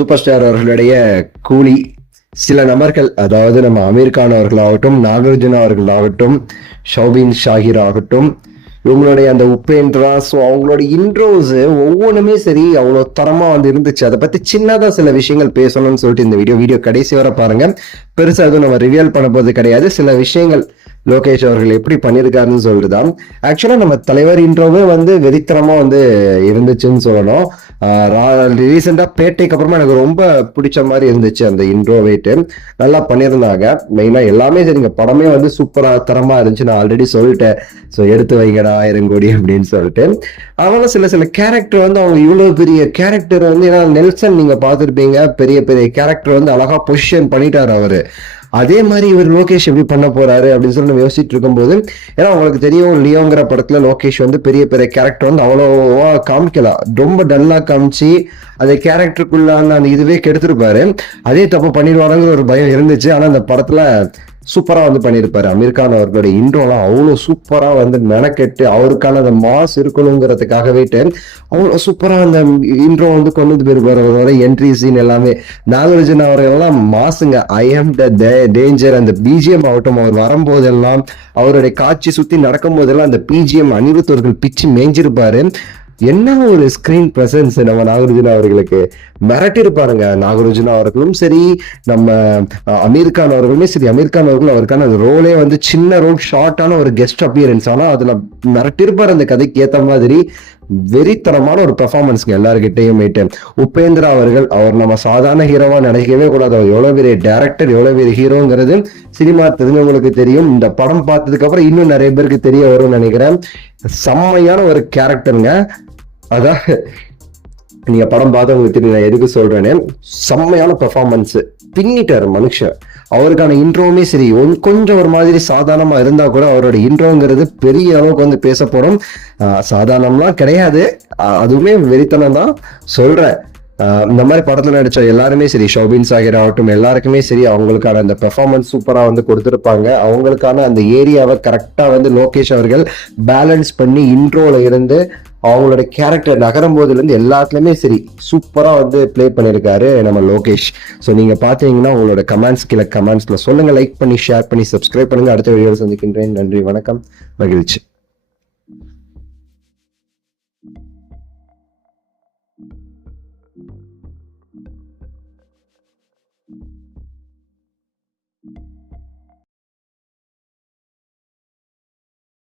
Super star அவர்களுடைய கூலி சில நபர்கள், அதாவது நம்ம அமீர் கான் அவர்களாகட்டும், நாகார்ஜுனா அவர்களாகட்டும், ஷௌபின் ஷாகிர் ஆகட்டும், இவங்களுடைய அந்த உபேந்திரா, ஸோ அவங்களோட இன்ட்ரோஸ் ஒவ்வொன்றுமே சரி அவ்வளோ தரமா வந்து இருந்துச்சு. அதை பத்தி சின்னதா சில விஷயங்கள் பேசணும்னு சொல்லிட்டு இந்த வீடியோ கடைசி வரை பாருங்க. பெருசா எதுவும் நம்ம ரிவியல் பண்ண போது கிடையாது. சில விஷயங்கள் லோகேஷ் அவர்கள் எப்படி பண்ணியிருக்காருன்னு சொல்லிட்டுதான். ஆக்சுவலா நம்ம தலைவர் இன்ட்ரோவே வந்து வெறித்தனமா வந்து இருந்துச்சுன்னு சொல்லணும். ரீசெண்டா பேட்டைக்கு அப்புறமா எனக்கு ரொம்ப பிடிச்ச மாதிரி இருந்துச்சு அந்த இன்ட்ரோவேட்டு. நல்லா பண்ணியிருந்தாங்க. மெயினா எல்லாமே சரிங்க, படமே வந்து சூப்பரா தரமா இருந்துச்சு. நான் ஆல்ரெடி சொல்லிட்டேன், ஸோ எடுத்து வைங்கடா 1000 கோடி அப்படின்னு சொல்லிட்டு. அவங்க சில கேரக்டர் வந்து அவங்க இவ்வளவு பெரிய கேரக்டர் வந்து, ஏன்னா நெல்சன் நீங்க பார்த்துருப்பீங்க, பெரிய பெரிய கேரக்டர் வந்து அழகா பொசிஷன் பண்ணிட்டாரு அவரு. அதே மாதிரி இவர் லோகேஷ் எப்படி பண்ண போறாரு அப்படின்னு சொல்லி நம்ம யோசிச்சுட்டு இருக்கும்போது, ஏன்னா உங்களுக்கு தெரியும் லியோங்கிற படத்துல லோகேஷ் வந்து பெரிய பெரிய கேரக்டர் வந்து அவ்வளோவா காமிக்கலாம், ரொம்ப டல்லா காமிச்சு அந்த கேரக்டருக்குள்ளான அந்த இதுவே கெடுத்திருப்பாரு. அதே தப்பு பண்ணிடுவாருங்கிற ஒரு பயம் இருந்துச்சு. ஆனா அந்த படத்துல சூப்பரா வந்து பண்ணியிருப்பாரு. அமீர் கான் அவர்களுடைய இன்ட்ரோலாம் அவ்வளோ சூப்பரா வந்து மெனக்கெட்டு அவருக்கான அந்த மாஸ் இருக்கணுங்கிறதுக்காகவே அவ்வளோ சூப்பரா அந்த இன்ட்ரோ வந்து கொண்டு வந்து போயிருப்பாரு. என்ட்ரி சீன் எல்லாமே நாகார்ஜுனா அவர்கள் எல்லாம் மாசுங்க. ஐ ஆம் த டேஞ்சர் அந்த பிஜிஎம் ஆகட்டும், அவர் வரும்போதெல்லாம் அவருடைய காட்சி சுத்தி நடக்கும் போதெல்லாம் அந்த பிஜிஎம் அனிருத் அவர்கள் பிச்சு மேய்ஞ்சிருப்பாரு. என்ன ஒரு ஸ்கிரீன் பிரசன்ஸ் நம்ம நாகார்ஜுனா அவர்களுக்கு, மிரட்டிருப்பாருங்க. நாகார்ஜுனா அவர்களும் சரி, நம்ம அமீர் கான் அவர்களுமே சரி. அமீர் கான் அவர்கள் அவருக்கான ரோலே வந்து சின்ன ரோல், ஷார்ட்டான ஒரு கெஸ்ட் அப்பியரன்ஸ், ஆனா அதுல மிரட்டிருப்பாரு அந்த கதைக்கு ஏத்த மாதிரி. வெறித்தனமான ஒரு பெர்ஃபார்மன்ஸ்ங்க எல்லாருக்கிட்டையும். உபேந்திரா அவர்கள், அவர் நம்ம சாதாரண ஹீரோவா நினைக்கவே கூடாது. அவர் எவ்வளவு பெரிய டேரக்டர், எவ்வளவு பெரிய ஹீரோங்கிறது சினிமா தெரிஞ்சவங்களுக்கு தெரியும். இந்த படம் பார்த்ததுக்கு அப்புறம் இன்னும் நிறைய பேருக்கு தெரிய வரும்னு நினைக்கிறேன். செம்மையான ஒரு கேரக்டருங்க. அதான் நீங்க படம் பார்த்தவங்களுக்கு தெரியும் நான் எதுக்கு சொல்றேன்னு. செம்மையான பெர்ஃபார்மன்ஸ் பின்னிட்டாரு மனுஷன். அவருக்கான இன்ட்ரோவுமே சரி, கொஞ்சம் ஒரு மாதிரி சாதாரணமா இருந்தா கூட அவரோட இன்ட்ரோங்கிறது பெரிய அளவுக்கு வந்து பேசப்படும். சாதாரணம்லாம் கிடையாது, அதுவுமே வெறித்தனம் தான் சொல்றேன். இந்த மாதிரி படத்துல நடிச்ச எல்லாருமே சரி, ஷௌபின் ஷாகிர் ஆகட்டும், எல்லாருக்குமே சரி அவங்களுக்கான அந்த பெர்ஃபார்மன்ஸ் சூப்பரா வந்து கொடுத்துருப்பாங்க. அவங்களுக்கான அந்த ஏரியாவை கரெக்டா வந்து லோகேஷ் அவர்கள் பேலன்ஸ் பண்ணி இன்ட்ரோல இருந்து அவங்களோட கேரக்டர் நகரும் போதுல இருந்து எல்லாத்துலயுமே சரி சூப்பரா வந்து பிளே பண்ணிருக்காரு நம்ம லோகேஷ். ஸோ நீங்க பாத்தீங்கன்னா உங்களோட கமெண்ட்ஸ்ல சொல்லுங்க, லைக் பண்ணி ஷேர் பண்ணி சப்ஸ்கிரைப் பண்ணுங்க. அடுத்த வீடியோவில் சந்திக்கின்றேன். நன்றி, வணக்கம், மகிழ்ச்சி.